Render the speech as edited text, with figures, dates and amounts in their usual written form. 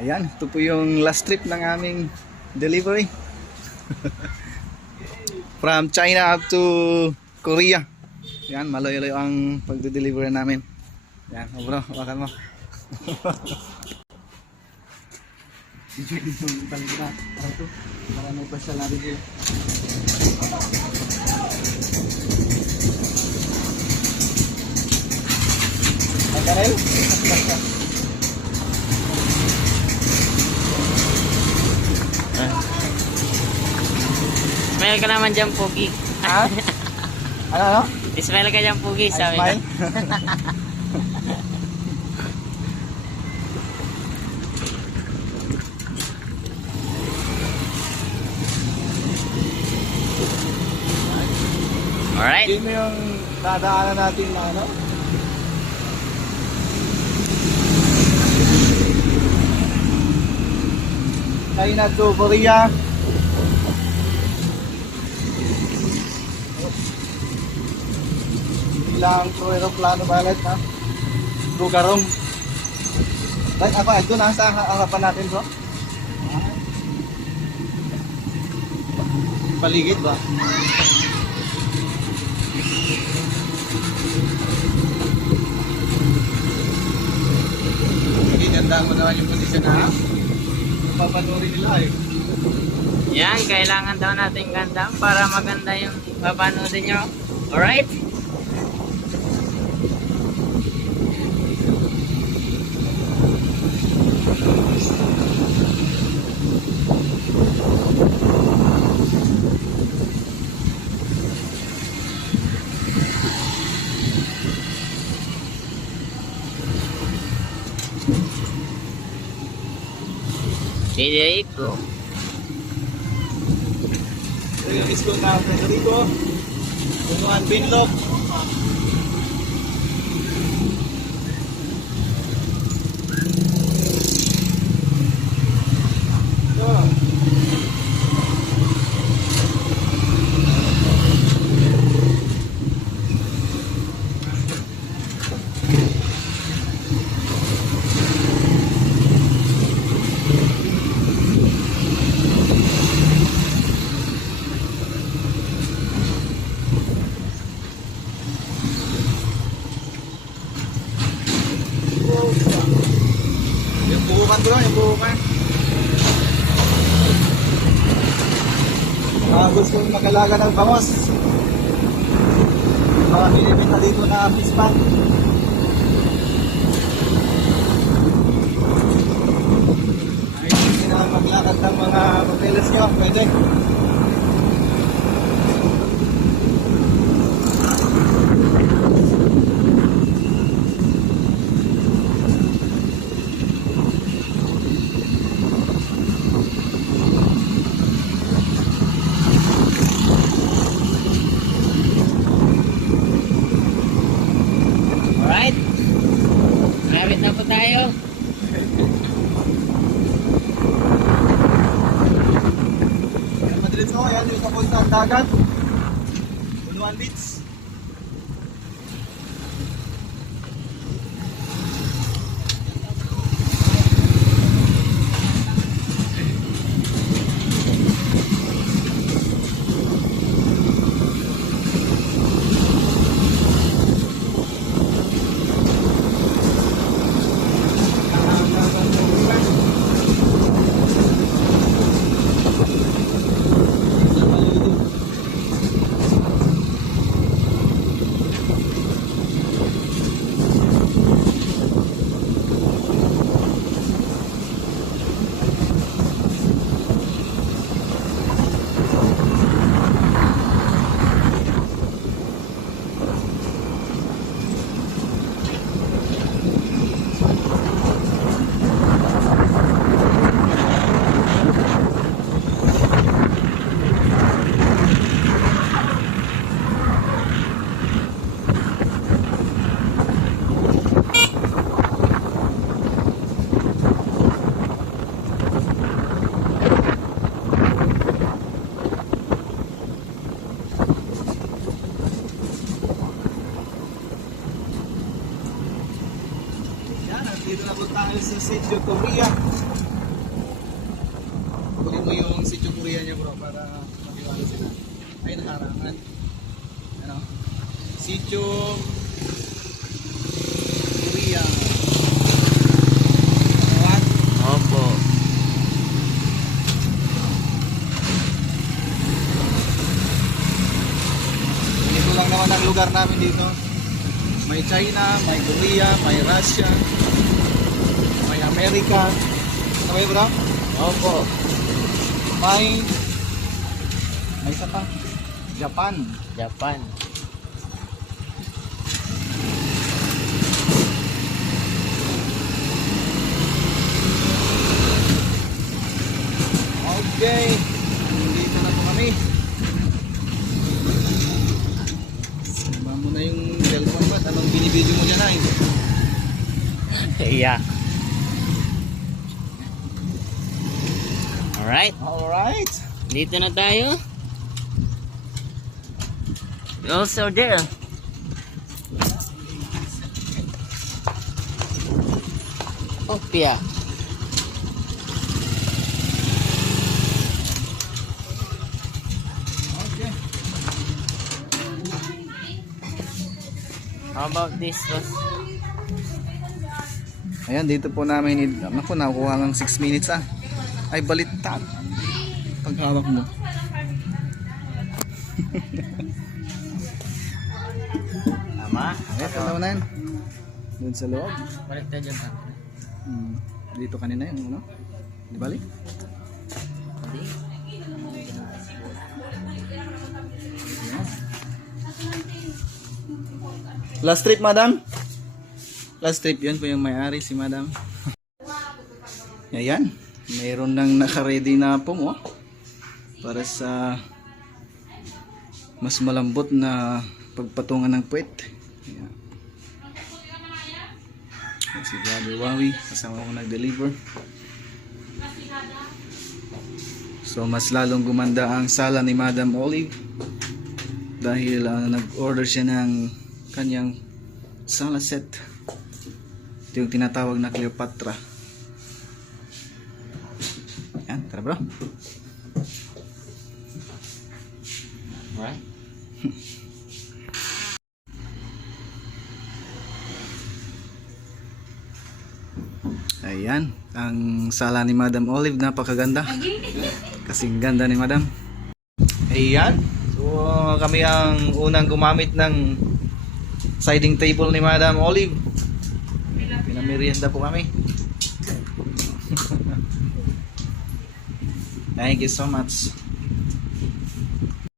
Ayan, ito po yung last trip ng aming delivery. From China up to Korea. Ayan, malayo-layo ang pagde-deliver namin. Ayan, oh bro, wakan mo. Para may pasya natin dito. Makarel? Smile ka naman dyan, Pogi. Ha? Ano? Smile ka dyan, Pogi, sabi Smile? ko. Alright. Hindi mo yung dadaanan natin na ano? China to Korea. Bilang pro aeroplano pilot ha. Lugarong. Dahil ako, ito nasa harapan natin bro. Paligid ba? Hindi, ganda mo naman yung posisyon ha. Papanoorin nila eh. Yan, kailangan daw natin ganda para maganda yung papanoodin nyo. Alright? Federico. Ito yung school na Federico. Punuan Binlog. Yung buhukan bro, yung buhukan. Gusto kong magalaga ng bangos. Mga binibenta dito na fish pan. Ay, hindi na maglakad ng mga papeles nyo, pwede. Alright? Malapit na po tayo. Madilis ko, yan yung kapos ng dagat. Punuan Beach. tayo sa Sitio Korea. Kunin mo yung Sitio Korea niya bro para matiwala sila. Ay, nakarangan. Ano? Sitio Korea. What? Opo. Ito lang naman ang lugar namin dito. May China, may Korea, may Russia, may Amerika. Ano ba yun bro? Opo. May isa pa. Japan. Japan. Okay. Dito na po kami. Sama mo na yung cellphone ba? Anong binibideo mo dyan ay? Yeah. Alright. Alright. Dito na tayo. Also there. Opia. Okay. How about this, boss? Ayan, dito po namin. Naku, nakuha ng 6 minutes ah. Ay, baliktad. Paghawak mo. Tama? Ito naman na yan. Doon sa loob. Balik tayo dyan. Dito kanina yung ano? Di balik? Last trip, madam? Last trip, yun po yung may-ari, si madam. Ayan. Mayroon nang naka-ready na po mo. Para sa mas malambot na pagpatungan ng puwet. Ayan. Si Brother Wawi, kasama ko nag-deliver. So mas lalong gumanda ang sala ni Madam Olive dahil nag-order siya ng kanyang sala set. Ito yung tinatawag na Cleopatra. Yan, tara bro. Alright. Ayan, ang sala ni Madam Olive, napakaganda. Kasing ganda ni Madam. Ayan. So kami ang unang gumamit ng siding table ni Madam Olive. Pinamerienda po kami. Thank you so much.